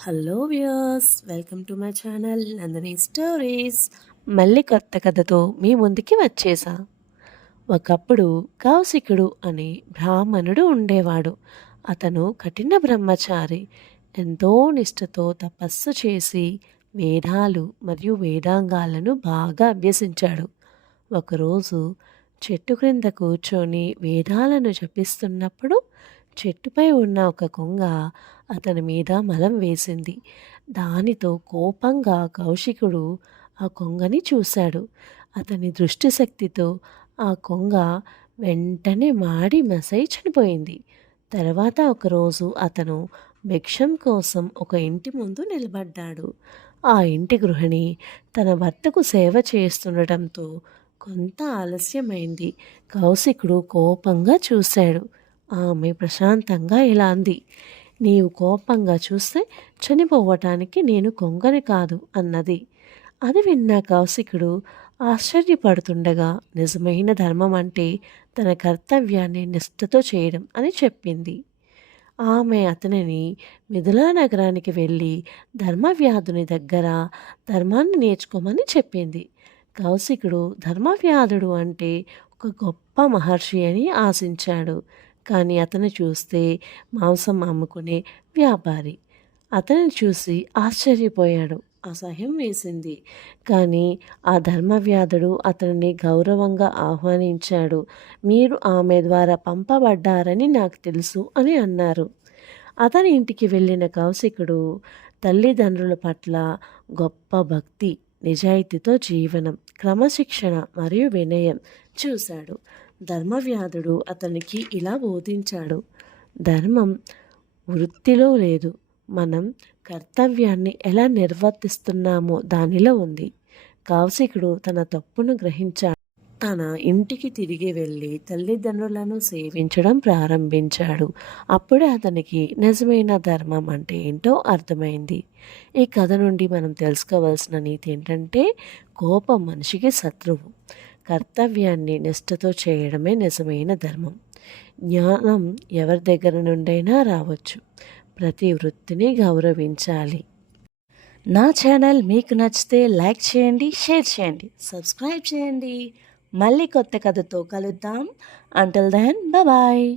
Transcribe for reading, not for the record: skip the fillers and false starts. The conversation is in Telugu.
Hello viewers, welcome to my channel Nandini stories. మళ్ళీ కొత్త కథతో మీ ముందుకి వచ్చేసా. ఒకప్పుడు కౌశికుడు అనే బ్రాహ్మణుడు ఉండేవాడు. అతను కఠిన బ్రహ్మచారి. ఎంతో నిష్ఠతో తపస్సు చేసి వేదాలు మరియు వేదాంగాలను బాగా అభ్యసించాడు. ఒకరోజు చెట్టు క్రింద కూర్చొని వేదాలను జపిస్తున్నప్పుడు చెట్టుపై ఉన్న ఒక కొంగ అతని మీద మలం వేసింది. దానితో కోపంగా కౌశికుడు ఆ కొంగని చూశాడు. అతని దృష్టి శక్తితో ఆ కొంగ వెంటనే మాడి మసై చనిపోయింది. తర్వాత ఒకరోజు అతను భిక్షం కోసం ఒక ఇంటి ముందు నిలబడ్డాడు. ఆ ఇంటి గృహిణి తన భర్తకు సేవ చేస్తుండటంతో కొంత ఆలస్యమైంది. కౌశికుడు కోపంగా చూశాడు. ఆమె ప్రశాంతంగా ఇలా అంది, నీవు కోపంగా చూస్తే చనిపోవటానికి నేను కొంగని కాదు అన్నది. అది విన్న కౌశికుడు ఆశ్చర్యపడుతుండగా నిజమైన ధర్మం అంటే తన కర్తవ్యాన్ని నిష్ఠతో చేయడం అని చెప్పింది. ఆమె అతనిని మిథిలా నగరానికి వెళ్ళి ధర్మవ్యాధుని దగ్గర ధర్మాన్ని నేర్చుకోమని చెప్పింది. కౌశికుడు ధర్మవ్యాధుడు అంటే ఒక గొప్ప మహర్షి అని ఆశించాడు. కానీ అతను చూస్తే మాంసం అమ్ముకునే వ్యాపారి. అతన్ని చూసి ఆశ్చర్యపోయాడు. అసహ్యం వేసింది. కానీ ఆ ధర్మవ్యాధుడు అతనిని గౌరవంగా ఆహ్వానించాడు. మీరు ఆమె ద్వారా పంపబడ్డారని నాకు తెలుసు అని అన్నారు. అతని ఇంటికి వెళ్ళిన కౌశికుడు తల్లిదండ్రుల పట్ల గొప్ప భక్తి, నిజాయితీతో జీవనం, క్రమశిక్షణ మరియు వినయం చూశాడు. ధర్మవ్యాధుడు అతనికి ఇలా బోధించాడు, ధర్మం వృత్తిలో లేదు, మనం కర్తవ్యాన్ని ఎలా నిర్వర్తిస్తున్నామో దానిలో ఉంది. కౌశికుడు తన తప్పును గ్రహించాడు. తన ఇంటికి తిరిగి వెళ్ళి తల్లిదండ్రులను సేవించడం ప్రారంభించాడు. అప్పుడే అతనికి నిజమైన ధర్మం అంటే ఏంటో అర్థమైంది. ఈ కథ నుండి మనం తెలుసుకోవాల్సిన నీతి ఏంటంటే, కోపం మనిషికి శత్రువు. కర్తవ్యాన్ని నిష్ఠతో చేయడమే నిజమైన ధర్మం. జ్ఞానం ఎవరి దగ్గర నుండైనా రావచ్చు. ప్రతి వృత్తిని గౌరవించాలి. నా ఛానల్ మీకు నచ్చితే లైక్ చేయండి, షేర్ చేయండి, సబ్స్క్రైబ్ చేయండి. మళ్ళీ కొత్త కథతో కలుద్దాం. Until then bye.